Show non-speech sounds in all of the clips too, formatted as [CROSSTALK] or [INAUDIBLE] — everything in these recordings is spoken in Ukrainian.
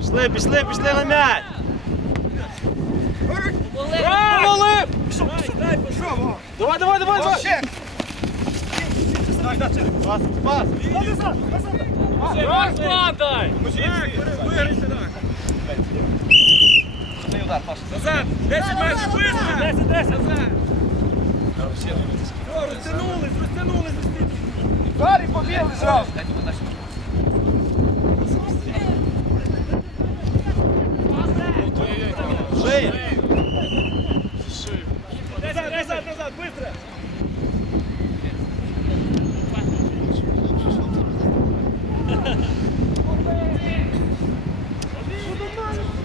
Пішли, пішли, пішли на м'яч. Давай, давай, давай, давай. Ще! Пас, пас. Раз, два, дай! Сильний удар, Паша. Назад! 10 метрів, швидко! 10, 10! Розтягнулись, розтягнулись! Гарі, побігли зразу. Назад, назад, назад, быстро!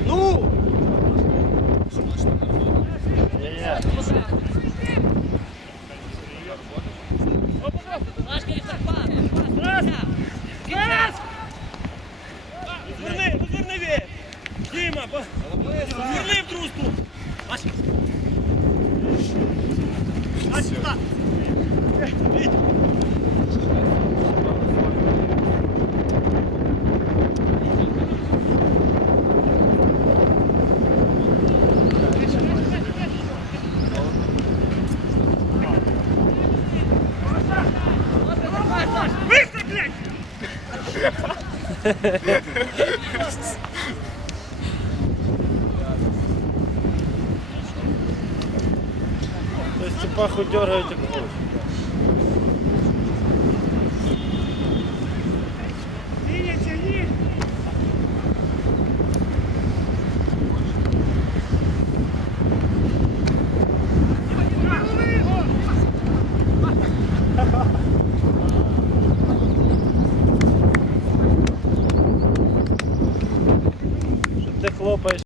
Ну! Є-є. Розверни, розверни! Діма, по- в другу Быстро, блядь! [LAUGHS] черепаху дергают и кровь. Ты хлопаешь.